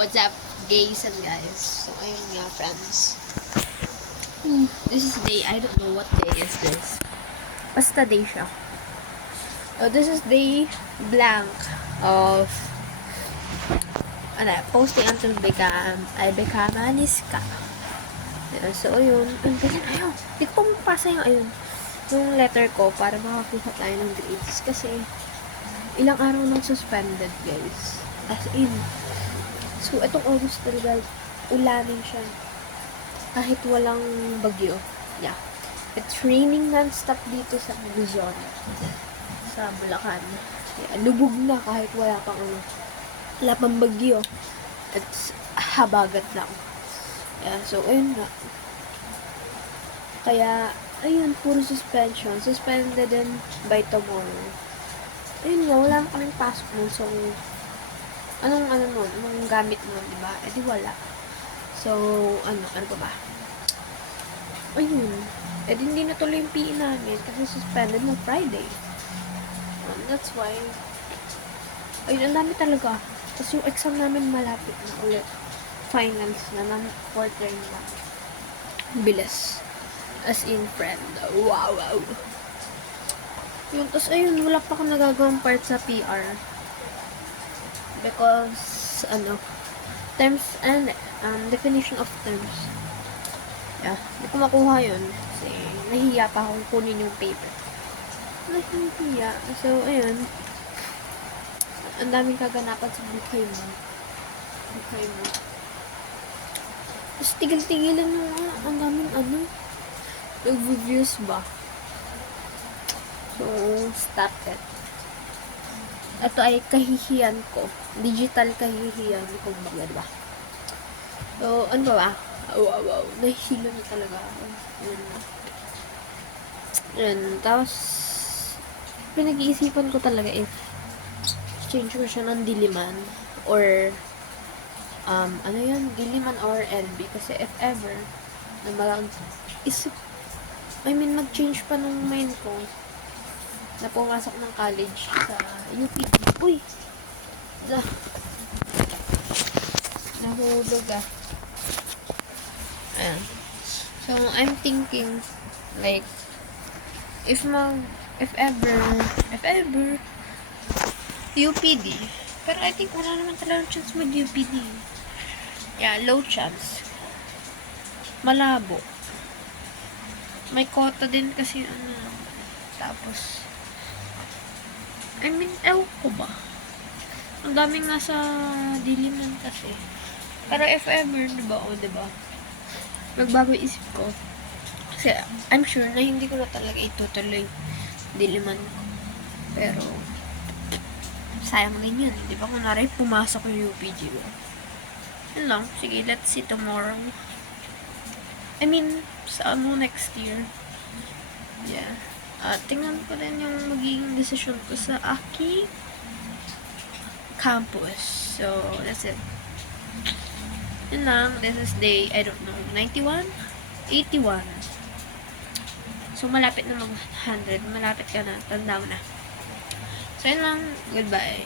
what's up, gays and guys? So, ayun nga, friends. This is day, I don't know what day is this. Basta day siya. So, this is day blank of posting until I become Aniska. So, ayun. Ayun. Hindi ko pumapasa yung letter ko para makakuha tayo ng grades. Kasi, ilang araw nang suspended, guys. As in. So, itong August talaga, ulanin siya. Kahit walang bagyo. Yeah. It's raining non-stop dito sa Luzon. Sa Bulacan. Yeah, lubog na kahit wala pang bagyo. It's habagat lang. Yeah, so, ayun nga. Kaya, ayun, puro suspension. Suspended din by tomorrow. Ayun nga, wala kaming pasok nun. So, anong gamit mo, diba? Eh, di wala. So, ano pa ba? Ayun. Eh, di hindi natuloy yung PE namin kasi suspended ng Friday. That's why, ayun, ang dami talaga. Tapos yung exam namin malapit na ulit. Finals na ng 4th round na. Bilis. As in, friend. Wow. Yun, tapos ayun, wala pa akong nagagawang part sa PR. Because, terms and definition of terms. Yeah, hindi ko makuha yun. Kasi, nahiya pa akong kunin yung paper. Nahiya. So, ayun. Ang daming kaganapan sa buhay mo. Tapos, tigil-tigilan yung ang daming nag-reviews ba? So, stop it. Ito ay kahihiyan ko. Digital kahihiyan ko. Diba? So, ano ba? Wow. Nahihilo na talaga ako. Yan. Tapos, pinag-iisipan ko talaga if change ko siya ng Diliman or Diliman or LB. Kasi if ever na mag-change pa nung mind ko na pumasok ng college sa UP. Uy! Nahulog Ayan. So, I'm thinking, like, if ever, UPD. Pero I think wala naman talagang chance mag-UPD. Yeah, low chance. Malabo. May quota din kasi tapos ewan ko ba? Ang daming nasa Diliman kasi. Pero if ever, diba? Magbago isip ko. Kasi I'm sure na hindi ko na talaga itutuloy Diliman ko. Pero sayang din yun. Diba kunwari pumasok yung UPG mo. Yun lang. Sige, let's see tomorrow. Sa next year. Yeah. Tingnan ko din yung magiging decision ko sa aking campus. So, that's it. Yun lang. This is day, I don't know, 91? 81. So, malapit na mag-100. Malapit ka na. Tanda mo na. So, yun lang. Goodbye.